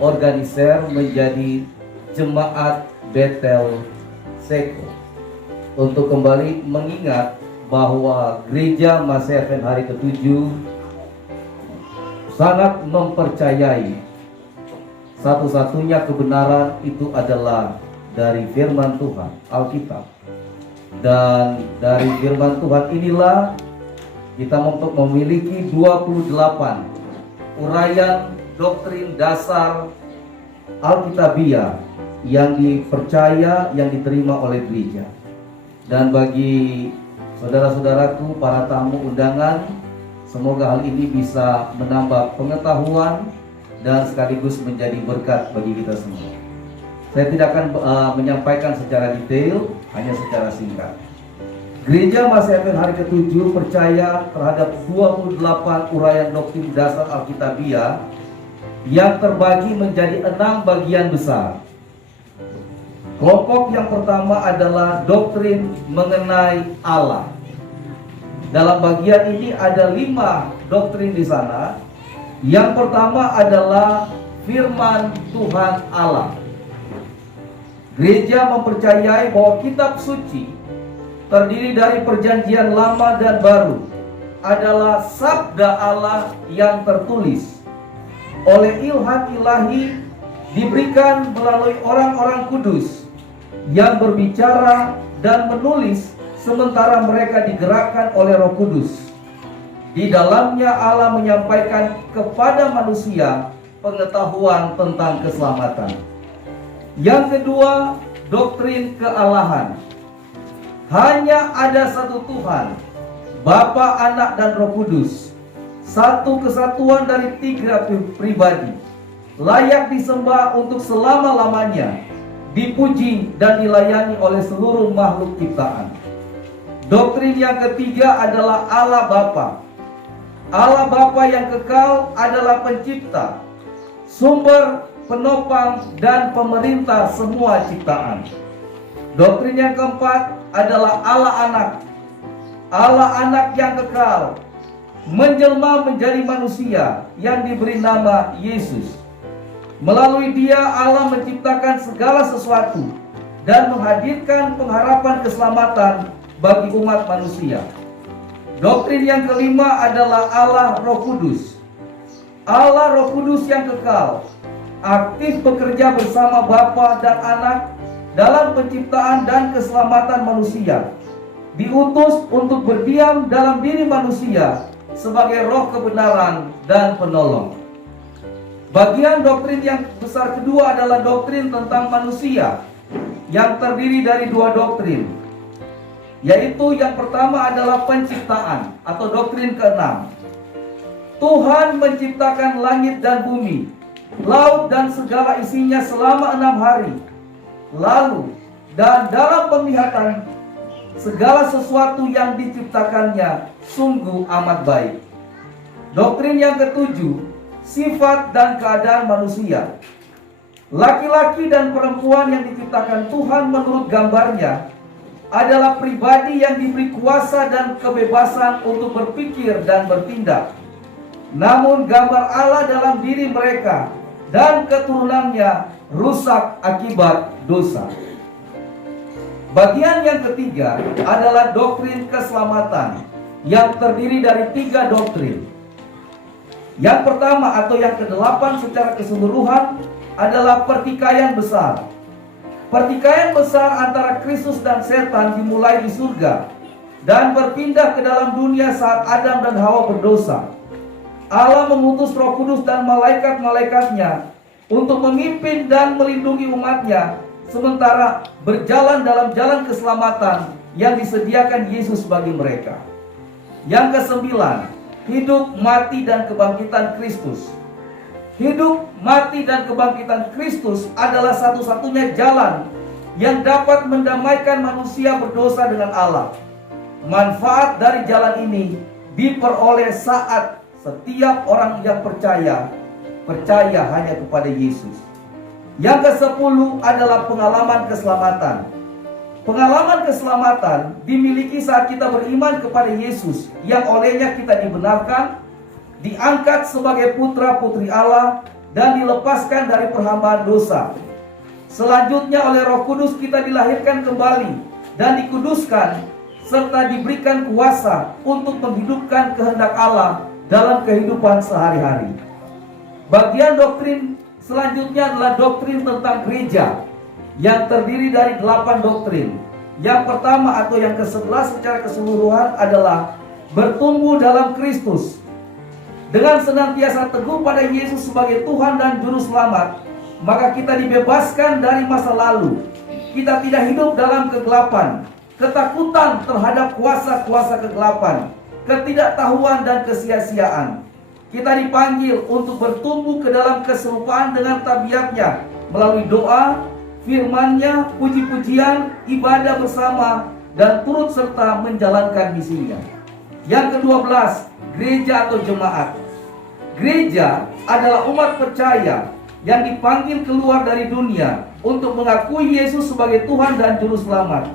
organisir menjadi Jemaat Betel Seko untuk kembali mengingat bahwa Gereja Masih Advent hari ke-7 sangat mempercayai satu-satunya kebenaran itu adalah dari firman Tuhan, Alkitab. Dan dari firman Tuhan inilah kita untuk memiliki 28 uraian doktrin dasar Alkitabiah yang dipercaya, yang diterima oleh gereja. Dan bagi saudara-saudaraku, para tamu undangan, semoga hal ini bisa menambah pengetahuan dan sekaligus menjadi berkat bagi kita semua. Saya tidak akan menyampaikan secara detail, hanya secara singkat. Gereja Masih Advent hari ke-7 percaya terhadap 28 uraian doktrin dasar Alkitabiah yang terbagi menjadi 6 bagian besar. Kelompok yang pertama adalah doktrin mengenai Allah. Dalam bagian ini ada 5 doktrin di sana. Yang pertama adalah firman Tuhan Allah. Gereja mempercayai bahwa kitab suci terdiri dari perjanjian lama dan baru adalah sabda Allah yang tertulis oleh ilham ilahi, diberikan melalui orang-orang kudus yang berbicara dan menulis sementara mereka digerakkan oleh Roh Kudus. Di dalamnya Allah menyampaikan kepada manusia pengetahuan tentang keselamatan. Yang kedua, doktrin kealahan. Hanya ada satu Tuhan, Bapa, Anak, dan Roh Kudus. Satu kesatuan dari 3 pribadi, layak disembah untuk selama-lamanya, dipuji dan dilayani oleh seluruh makhluk ciptaan. Doktrin yang ketiga adalah Allah Bapa. Allah Bapa yang kekal adalah pencipta, sumber, penopang, dan pemerintah semua ciptaan. Doktrin yang keempat adalah Allah Anak. Allah Anak yang kekal menjelma menjadi manusia yang diberi nama Yesus. Melalui Dia Allah menciptakan segala sesuatu dan menghadirkan pengharapan keselamatan bagi umat manusia. Doktrin yang kelima adalah Allah Roh Kudus. Allah Roh Kudus yang kekal aktif bekerja bersama Bapa dan Anak dalam penciptaan dan keselamatan manusia. Diutus untuk berdiam dalam diri manusia sebagai roh kebenaran dan penolong. Bagian doktrin yang besar kedua adalah doktrin tentang manusia yang terdiri dari 2 doktrin, yaitu yang pertama adalah penciptaan atau doktrin ke-6. Tuhan menciptakan langit dan bumi, laut dan segala isinya selama 6 hari. Lalu dan dalam penglihatan segala sesuatu yang diciptakannya sungguh amat baik. Doktrin yang ketujuh, sifat dan keadaan manusia. Laki-laki dan perempuan yang diciptakan Tuhan menurut gambarnya adalah pribadi yang diberi kuasa dan kebebasan untuk berpikir dan bertindak. Namun gambar Allah dalam diri mereka dan keturunannya rusak akibat dosa. Bagian yang ketiga adalah doktrin keselamatan yang terdiri dari 3 doktrin. Yang pertama atau yang ke-8 secara keseluruhan adalah pertikaian besar. Pertikaian besar antara Kristus dan setan dimulai di surga dan berpindah ke dalam dunia saat Adam dan Hawa berdosa. Allah mengutus Roh Kudus dan malaikat-malaikatnya untuk memimpin dan melindungi umatnya, sementara berjalan dalam jalan keselamatan yang disediakan Yesus bagi mereka. Yang ke-9, hidup, mati, dan kebangkitan Kristus. Hidup, mati, dan kebangkitan Kristus adalah satu-satunya jalan yang dapat mendamaikan manusia berdosa dengan Allah. Manfaat dari jalan ini diperoleh saat setiap orang yang percaya hanya kepada Yesus. Yang ke-10 adalah pengalaman keselamatan. Pengalaman keselamatan dimiliki saat kita beriman kepada Yesus, yang olehnya kita dibenarkan, diangkat sebagai putra-putri Allah, dan dilepaskan dari perhambaan dosa. Selanjutnya oleh Roh Kudus kita dilahirkan kembali dan dikuduskan serta diberikan kuasa untuk menghidupkan kehendak Allah dalam kehidupan sehari-hari. Bagian doktrin selanjutnya adalah doktrin tentang gereja yang terdiri dari 8 doktrin. Yang pertama atau yang ke-11 secara keseluruhan adalah bertumbuh dalam Kristus. Dengan senantiasa teguh pada Yesus sebagai Tuhan dan Juru Selamat, maka kita dibebaskan dari masa lalu. Kita tidak hidup dalam kegelapan, ketakutan terhadap kuasa-kuasa kegelapan, ketidaktahuan dan kesia-siaan. Kita dipanggil untuk bertumbuh ke dalam keserupaan dengan tabiatnya melalui doa, firman-Nya, puji-pujian, ibadah bersama, dan turut serta menjalankan misinya. Yang ke-12, gereja atau jemaat. Gereja adalah umat percaya yang dipanggil keluar dari dunia untuk mengakui Yesus sebagai Tuhan dan Juru Selamat.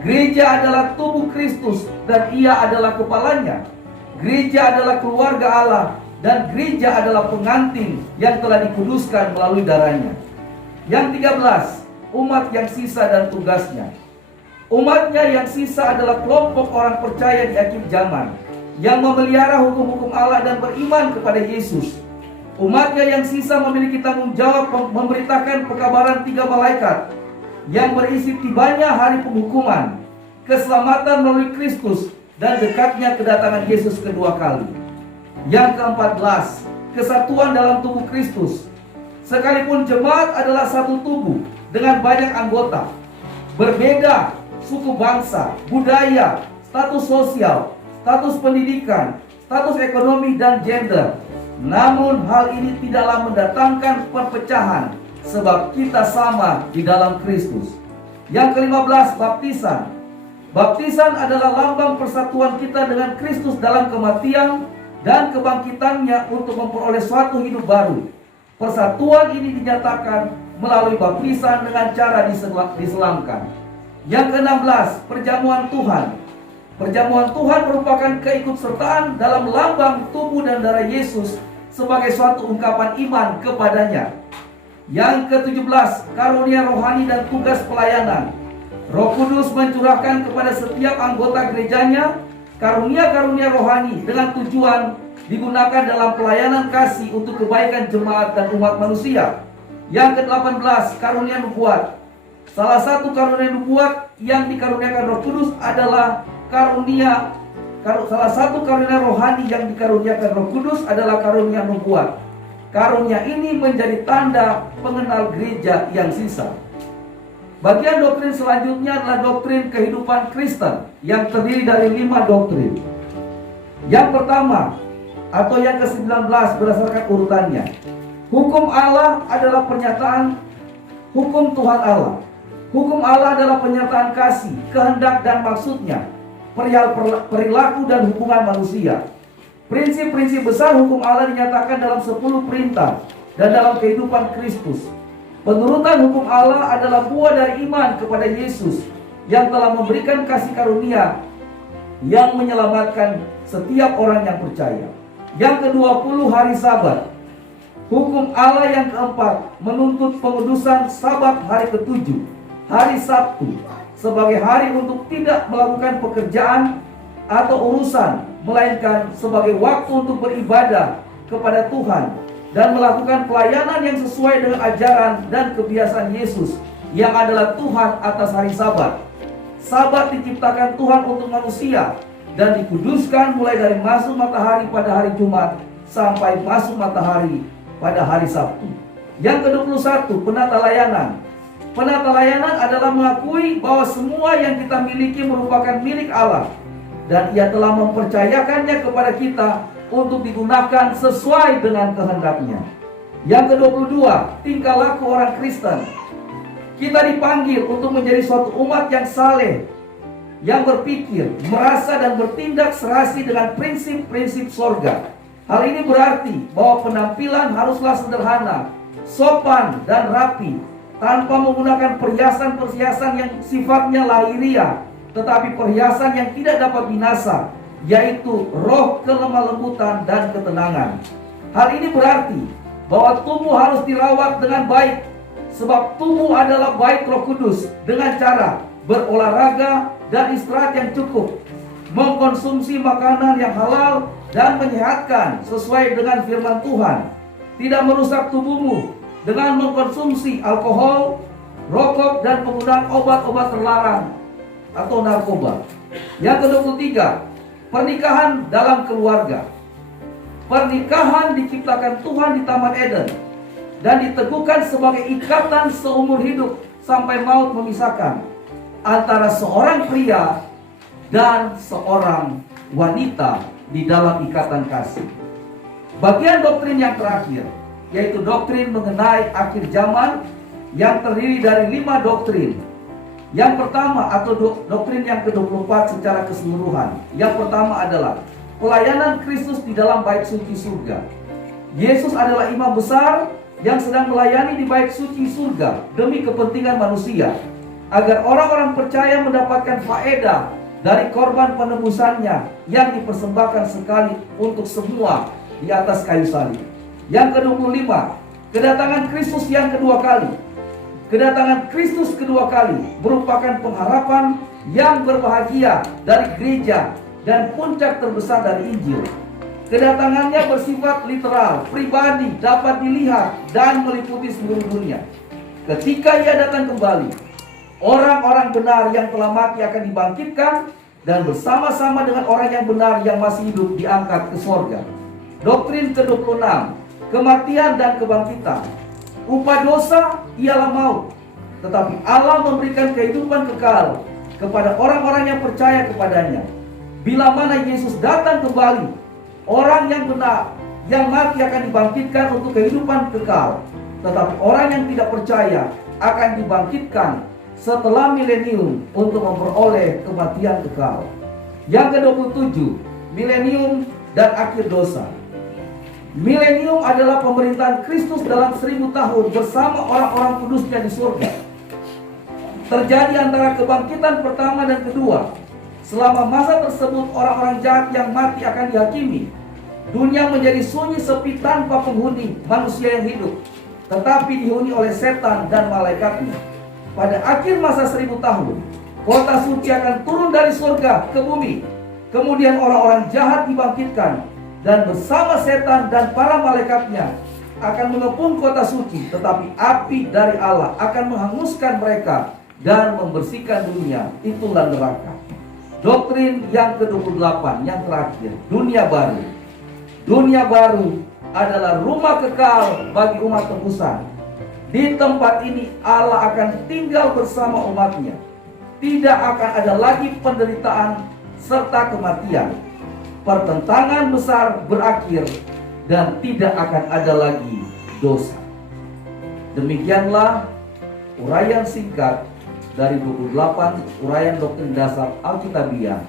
Gereja adalah tubuh Kristus dan Ia adalah kepalanya. Gereja adalah keluarga Allah dan gereja adalah pengantin yang telah dikuduskan melalui darahnya. Yang 13, umat yang sisa dan tugasnya. Umatnya yang sisa adalah kelompok orang percaya di akhir zaman yang memelihara hukum-hukum Allah dan beriman kepada Yesus. Umatnya yang sisa memiliki tanggung jawab memberitakan pekabaran 3 malaikat yang berisi tibanya hari penghukuman, keselamatan melalui Kristus, dan dekatnya kedatangan Yesus kedua kali. Yang ke-14, kesatuan dalam tubuh Kristus. Sekalipun jemaat adalah satu tubuh dengan banyak anggota, berbeda suku bangsa, budaya, status sosial, status pendidikan, status ekonomi, dan gender. Namun hal ini tidaklah mendatangkan perpecahan, sebab kita sama di dalam Kristus. Yang ke-15, baptisan. Baptisan adalah lambang persatuan kita dengan Kristus dalam kematian dan kebangkitannya untuk memperoleh suatu hidup baru. Persatuan ini dinyatakan melalui baptisan dengan cara diselamkan. Yang ke-16, perjamuan Tuhan. Perjamuan Tuhan merupakan keikutsertaan dalam lambang tubuh dan darah Yesus sebagai suatu ungkapan iman kepadanya. Yang ke-17, karunia rohani dan tugas pelayanan. Roh Kudus mencurahkan kepada setiap anggota gerejanya karunia-karunia rohani dengan tujuan digunakan dalam pelayanan kasih untuk kebaikan jemaat dan umat manusia. Yang ke-18, karunia nubuat. Salah satu karunia nubuat yang dikaruniakan Roh Kudus adalah salah satu karunia rohani yang dikaruniakan Roh Kudus adalah karunia nubuat. Karunia ini menjadi tanda pengenal gereja yang sisa. Bagian doktrin selanjutnya adalah doktrin kehidupan Kristen yang terdiri dari 5 doktrin. Yang pertama atau yang ke-19 berdasarkan urutannya, hukum Allah adalah pernyataan hukum Tuhan Allah. Hukum Allah adalah pernyataan kasih, kehendak dan maksudnya, perihal perilaku dan hubungan manusia. Prinsip-prinsip besar hukum Allah dinyatakan dalam 10 perintah dan dalam kehidupan Kristus. Penurutan hukum Allah adalah buah dari iman kepada Yesus yang telah memberikan kasih karunia yang menyelamatkan setiap orang yang percaya. Yang ke-20, hari Sabat. Hukum Allah yang keempat menuntut pengudusan Sabat hari ke-7, hari Sabtu, sebagai hari untuk tidak melakukan pekerjaan atau urusan, melainkan sebagai waktu untuk beribadah kepada Tuhan dan melakukan pelayanan yang sesuai dengan ajaran dan kebiasaan Yesus yang adalah Tuhan atas hari Sabat. Sabat diciptakan Tuhan untuk manusia dan dikuduskan mulai dari masuk matahari pada hari Jumat sampai masuk matahari pada hari Sabtu. Yang ke-21, penata layanan. Penata layanan adalah mengakui bahwa semua yang kita miliki merupakan milik Allah dan Ia telah mempercayakannya kepada kita untuk digunakan sesuai dengan kehendaknya. Yang ke-22, tingkah laku orang Kristen. Kita dipanggil untuk menjadi suatu umat yang saleh, yang berpikir, merasa dan bertindak serasi dengan prinsip-prinsip sorga. Hal ini berarti bahwa penampilan haruslah sederhana, sopan dan rapi, tanpa menggunakan perhiasan-perhiasan yang sifatnya lahiriah, tetapi perhiasan yang tidak dapat binasa, yaitu roh kelemah lembutan dan ketenangan. Hal ini berarti bahwa tubuh harus dirawat dengan baik, sebab tubuh adalah bait Roh Kudus, dengan cara berolahraga dan istirahat yang cukup, mengkonsumsi makanan yang halal dan menyehatkan sesuai dengan firman Tuhan, tidak merusak tubuhmu dengan mengkonsumsi alkohol, rokok, dan penggunaan obat-obat terlarang atau narkoba. Yang ke-23, pernikahan dalam keluarga. Pernikahan diciptakan Tuhan di Taman Eden dan diteguhkan sebagai ikatan seumur hidup sampai maut memisahkan antara seorang pria dan seorang wanita di dalam ikatan kasih. Bagian doktrin yang terakhir, yaitu doktrin mengenai akhir zaman, yang terdiri dari 5 doktrin. Yang pertama atau doktrin yang ke-24 secara keseluruhan. Yang pertama adalah pelayanan Kristus di dalam bait suci surga. Yesus adalah imam besar yang sedang melayani di bait suci surga demi kepentingan manusia, agar orang-orang percaya mendapatkan faedah dari korban penebusannya yang dipersembahkan sekali untuk semua di atas kayu salib. Yang ke-25, kedatangan Kristus yang kedua kali. Kedatangan Kristus kedua kali merupakan pengharapan yang berbahagia dari gereja dan puncak terbesar dari Injil. Kedatangannya bersifat literal, pribadi, dapat dilihat dan meliputi seluruh dunia. Ketika ia datang kembali, orang-orang benar yang telah mati akan dibangkitkan dan bersama-sama dengan orang yang benar yang masih hidup diangkat ke sorga. Doktrin ke-26, kematian dan kebangkitan. Upah dosa ialah maut, tetapi Allah memberikan kehidupan kekal kepada orang-orang yang percaya kepadanya. Bila mana Yesus datang kembali, orang yang benar yang mati akan dibangkitkan untuk kehidupan kekal, tetapi orang yang tidak percaya akan dibangkitkan setelah milenium untuk memperoleh kematian kekal. Yang ke-27, milenium dan akhir dosa. Milenium adalah pemerintahan Kristus dalam 1000 tahun bersama orang-orang kudusnya di surga. Terjadi antara kebangkitan pertama dan kedua. Selama masa tersebut orang-orang jahat yang mati akan dihakimi. Dunia menjadi sunyi sepi tanpa penghuni, manusia yang hidup, tetapi dihuni oleh setan dan malaikatnya. Pada akhir masa 1000 tahun, kota suci akan turun dari surga ke bumi. Kemudian orang-orang jahat dibangkitkan, dan bersama setan dan para malaikatnya akan mengepung kota suci, tetapi api dari Allah akan menghanguskan mereka dan membersihkan dunia. Itulah neraka. Doktrin yang ke-28, yang terakhir, dunia baru. Dunia baru adalah rumah kekal bagi umat tebusan. Di tempat ini Allah akan tinggal bersama umatnya. Tidak akan ada lagi penderitaan serta kematian. Pertentangan besar berakhir dan tidak akan ada lagi dosa. Demikianlah uraian singkat dari buku 8 uraian doktrin dasar Alkitabiah